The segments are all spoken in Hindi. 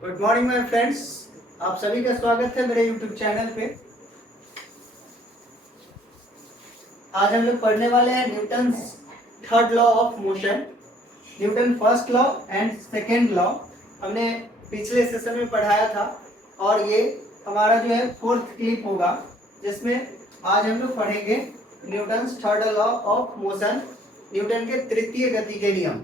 Good morning my friends. आप सभी का स्वागत है मेरे यूट्यूब चैनल पे। आज हम लोग पढ़ने वाले हैं Newton's third law of motion, Newton first law and second law. हमने पिछले सेशन में पढ़ाया था और ये हमारा जो है फोर्थ क्लिप होगा, जिसमें आज हम लोग पढ़ेंगे Newton's third law of motion, Newton के तृतीय गति के नियम।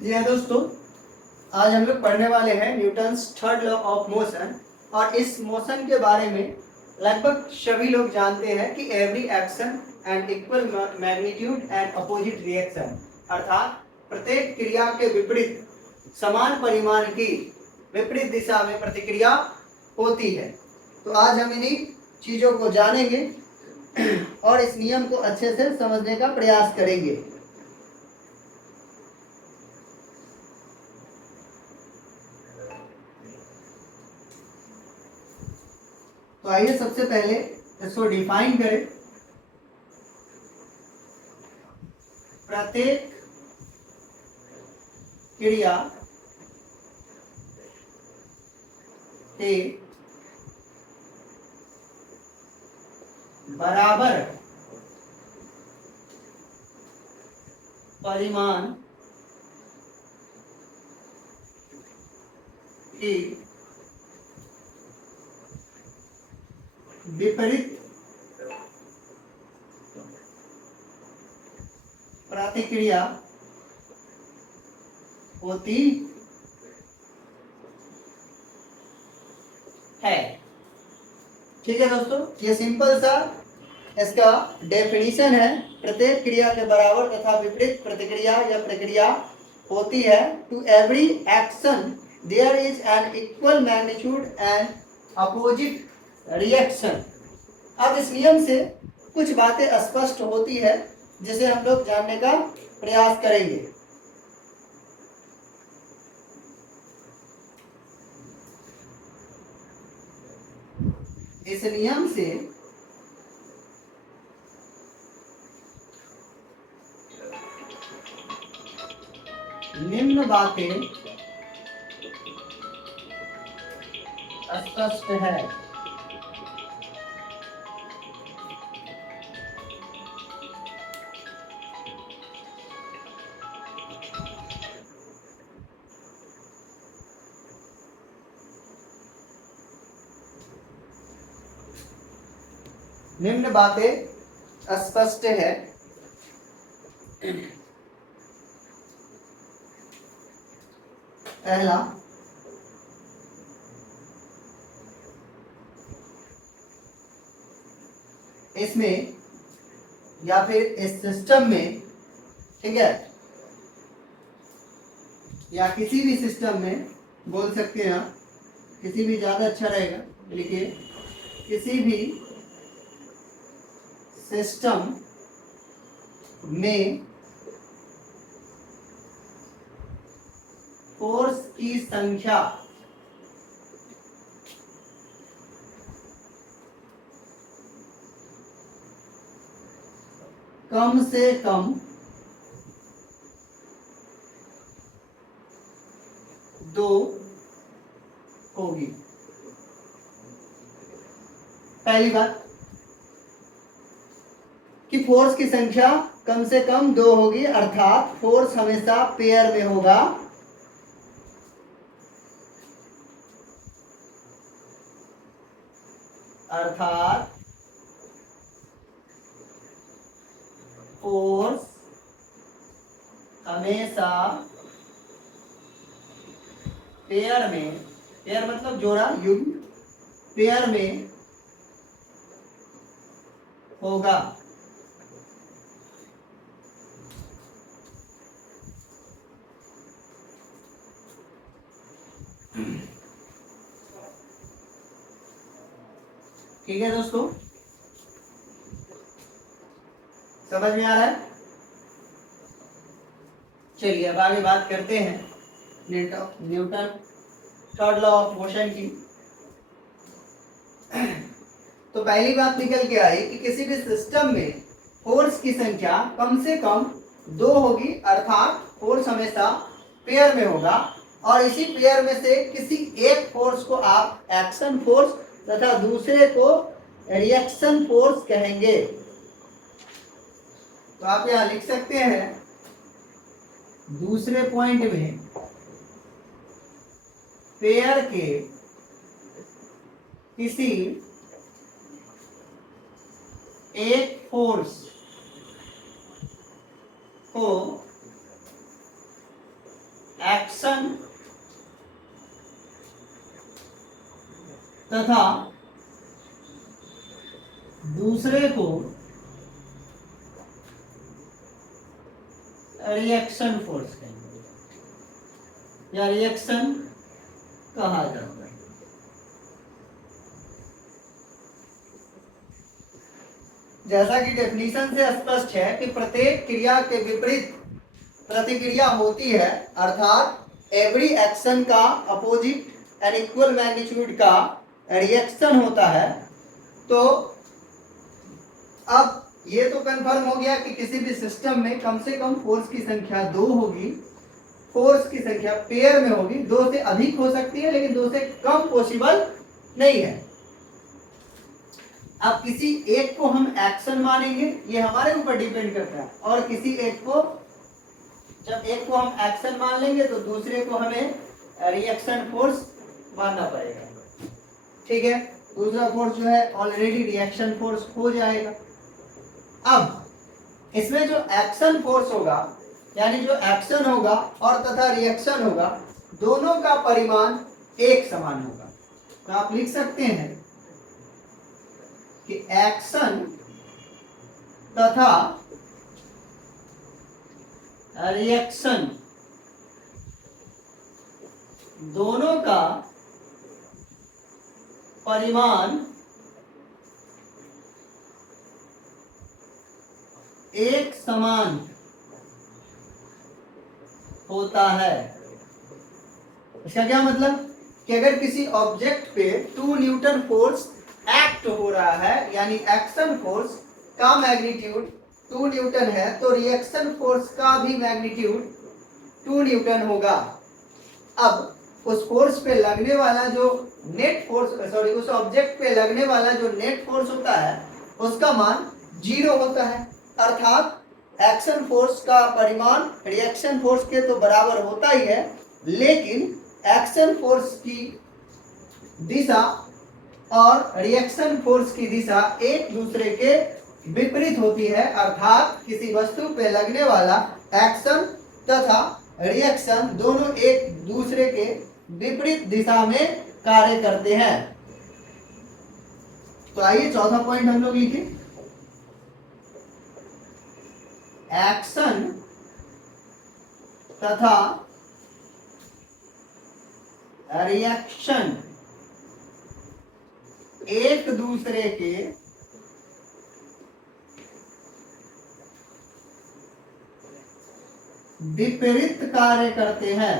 जी हाँ दोस्तों, आज हम लोग पढ़ने वाले हैं Newton's third law of motion. और इस मोशन के बारे में लगभग सभी लोग जानते हैं कि every action and equal magnitude and opposite reaction, अर्थात प्रत्येक क्रिया के विपरीत समान परिमाण की विपरीत दिशा में प्रतिक्रिया होती है। तो आज हम इन्हीं चीजों को जानेंगे और इस नियम को अच्छे से समझने का प्रयास करेंगे। तो आइए सबसे पहले इसको डिफाइन करें। प्रत्येक क्रिया के बराबर परिमाण की विपरीत प्रतिक्रिया होती है। ठीक है दोस्तों, ये सिंपल सा इसका डेफिनेशन है। प्रत्येक क्रिया के बराबर तथा विपरीत प्रतिक्रिया या प्रक्रिया होती है। To every action there is an equal magnitude and opposite reaction. अब इस नियम से कुछ बातें स्पष्ट होती है जिसे हम लोग जानने का प्रयास करेंगे। इस नियम से निम्न बातें स्पष्ट है। निम्न बातें स्पष्ट है। पहला, इसमें या फिर इस सिस्टम में, ठीक है, या किसी भी सिस्टम में बोल सकते हैं आप, किसी भी ज्यादा अच्छा रहेगा, लिखिए किसी भी सिस्टम में फोर्स की संख्या कम से कम 2 होगी। पहली बात कि फोर्स की संख्या कम से कम 2 होगी, अर्थात फोर्स हमेशा पेयर में होगा। अर्थात फोर्स हमेशा पेयर मतलब जोड़ा, युग्म, पेयर में होगा। ठीक है दोस्तों, समझ में आ रहा है? चलिए अब आगे बात करते हैं Newton third law of motion की। तो पहली बात निकल के आई कि किसी भी सिस्टम में फोर्स की संख्या कम से कम 2 होगी, अर्थात फोर्स हमेशा पेयर में होगा, और इसी पेयर में से किसी एक फोर्स को आप एक्शन फोर्स तथा दूसरे को रिएक्शन फोर्स कहेंगे। तो आप यहां लिख सकते हैं दूसरे पॉइंट में पेयर के किसी एक फोर्स को एक्शन तथा दूसरे को रिएक्शन फोर्स कहेंगे या रिएक्शन कहा जाता है। जैसा कि डेफिनेशन से स्पष्ट है कि प्रत्येक क्रिया के विपरीत प्रतिक्रिया होती है, अर्थात एवरी एक्शन का अपोजिट एंड इक्वल मैग्नीट्यूड का रिएक्शन होता है। तो अब ये तो कंफर्म हो गया कि किसी भी सिस्टम में कम से कम फोर्स की संख्या 2 होगी, फोर्स की संख्या पेयर में होगी। 2 से अधिक हो सकती है लेकिन 2 से कम पॉसिबल नहीं है। अब किसी एक को हम एक्शन मानेंगे, ये हमारे ऊपर डिपेंड करता है, और किसी एक को, जब एक को हम एक्शन मान लेंगे तो दूसरे को हमें रिएक्शन फोर्स मानना पड़ेगा। ठीक है, दूसरा फोर्स जो है ऑलरेडी रिएक्शन फोर्स हो जाएगा। अब इसमें जो एक्शन फोर्स होगा, यानी जो एक्शन होगा और तथा रिएक्शन होगा, दोनों का परिमाण एक समान होगा। तो आप लिख सकते हैं कि एक्शन तथा रिएक्शन दोनों का परिमाण एक समान होता है। इसका क्या मतलब कि अगर किसी ऑब्जेक्ट पे 2 न्यूटन फोर्स एक्ट हो रहा है, यानी एक्शन फोर्स का मैग्नीट्यूड 2 न्यूटन है, तो रिएक्शन फोर्स का भी मैग्नीट्यूड 2 न्यूटन होगा। अब उस फोर्स पे लगने वाला जो नेट फोर्स, सॉरी, उस ऑब्जेक्ट पे लगने वाला जो नेट फोर्स होता है उसका मान 0 होता है, अर्थात एक्शन फोर्स का परिमाण रिएक्शन फोर्स के तो बराबर होता ही है, लेकिन एक्शन फोर्स की दिशा और रिएक्शन फोर्स की दिशा एक दूसरे के विपरीत होती है, अर्थात किसी वस्तु पे लगने वाला एक्शन तथा रिएक्शन दोनों एक दूसरे के विपरीत दिशा में कार्य करते हैं। तो आइए चौथा पॉइंट हम लोग लिखें, एक्शन तथा रिएक्शन एक दूसरे के विपरीत कार्य करते हैं।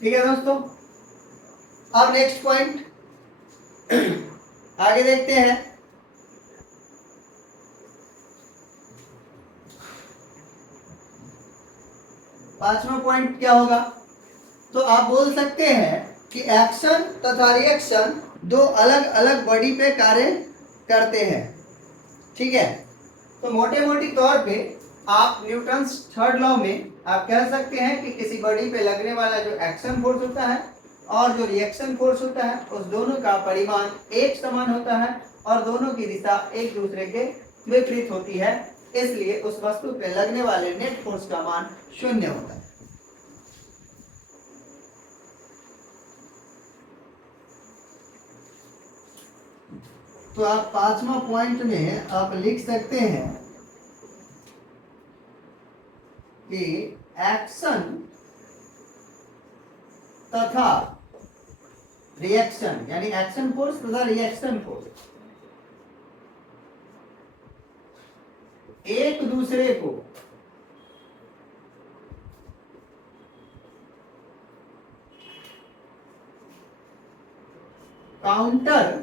ठीक है दोस्तों, अब नेक्स्ट पॉइंट आगे देखते हैं। पांचवा पॉइंट क्या होगा? तो आप बोल सकते हैं कि एक्शन तथा रिएक्शन 2 अलग अलग बॉडी पे कार्य करते हैं। ठीक है, तो मोटे मोटी तौर पे आप न्यूटन्स थर्ड लॉ में आप कह सकते हैं कि किसी बॉडी पे लगने वाला जो एक्शन फोर्स होता है और जो रिएक्शन फोर्स होता है उस दोनों का परिमाण एक समान होता है और दोनों की दिशा एक दूसरे के विपरीत होती है। इसलिए उस वस्तु पे लगने वाले नेट फोर्स का मान 0 होता है। तो आप 5वां पॉइंट में आप लिख सकते हैं कि एक्शन तथा रिएक्शन, यानी एक्शन फोर्स तथा रिएक्शन फोर्स एक दूसरे को काउंटर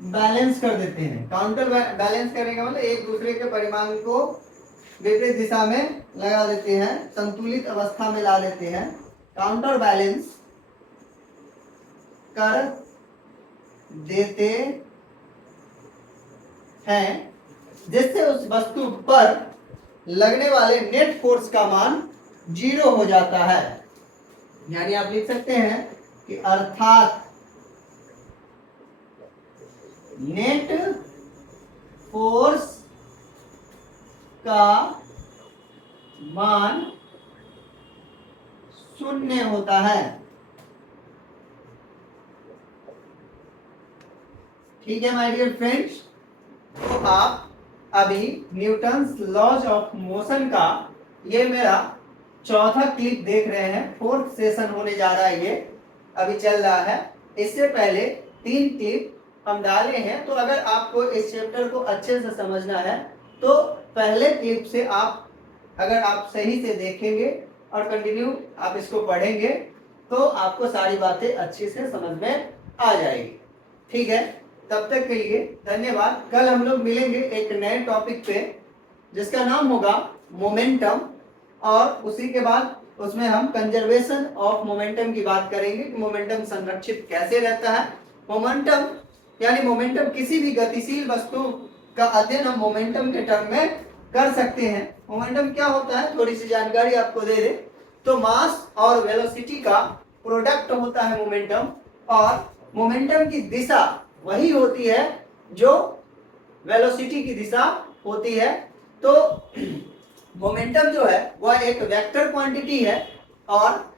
बैलेंस कर देते हैं। काउंटर बैलेंस करने का मतलब एक दूसरे के परिमाण को विपरीत दिशा में लगा देते हैं, संतुलित अवस्था में ला देते हैं, काउंटर बैलेंस कर देते हैं, जिससे उस वस्तु पर लगने वाले नेट फोर्स का मान 0 हो जाता है। यानी आप लिख सकते हैं कि अर्थात नेट फोर्स का मान 0 होता है। ठीक है माय डियर फ्रेंड्स, तो आप अभी न्यूटन्स लॉज ऑफ मोशन का ये मेरा चौथा क्लिप देख रहे हैं। 4th सेशन होने जा रहा है, ये अभी चल रहा है। इससे पहले 3 क्लिप हम डाले हैं। तो अगर आपको इस चैप्टर को अच्छे से समझना है तो पहले क्लिप से अगर आप सही से देखेंगे और कंटिन्यू आप इसको पढ़ेंगे तो आपको सारी बातें अच्छे से समझ में आ जाएगी। ठीक है, तब तक के लिए धन्यवाद। कल हम लोग मिलेंगे एक नए टॉपिक पे जिसका नाम होगा मोमेंटम, और उसी के बाद उसमें हम कंजर्वेशन ऑफ मोमेंटम की बात करेंगे कि मोमेंटम संरक्षित कैसे रहता है। मोमेंटम यानी मोमेंटम किसी भी गतिशील वस्तु का अध्ययन हम मोमेंटम के टर्म में कर सकते हैं। मोमेंटम क्या होता है, थोड़ी सी जानकारी आपको दे दे तो मास और वेलोसिटी का प्रोडक्ट होता है मोमेंटम, और मोमेंटम की दिशा वही होती है जो वेलोसिटी की दिशा होती है। तो मोमेंटम जो है वह एक वेक्टर क्वांटिटी है, और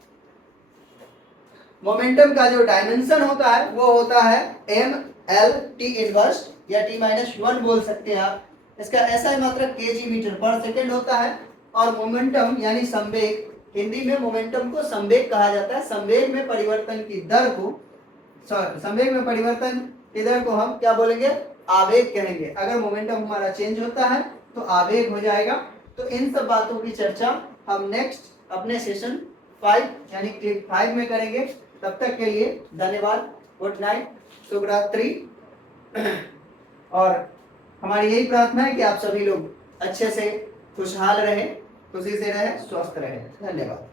मोमेंटम का जो डायमेंशन होता है वो होता है ml t इनवर्स या t-1 बोल सकते हैं आप। इसका ऐसा मात्रक kg/s होता है। और मोमेंटम यानी संवेग, हिंदी में मोमेंटम को संवेग कहा जाता है। संवेग में परिवर्तन की दर को हम क्या बोलेंगे, आवेग कहेंगे। अगर मोमेंटम हमारा चेंज होता है तो आवेग हो जाएगा। तो इन सब बातों की चर्चा हम नेक्स्ट अपने सेशन 5 यानी क्लिप 5 में करेंगे। तब तक के लिए धन्यवाद, गुड नाइट, शुभ रात्रि। और हमारी यही प्रार्थना है कि आप सभी लोग अच्छे से खुशहाल रहें, खुशी से रहें, स्वस्थ रहें। धन्यवाद।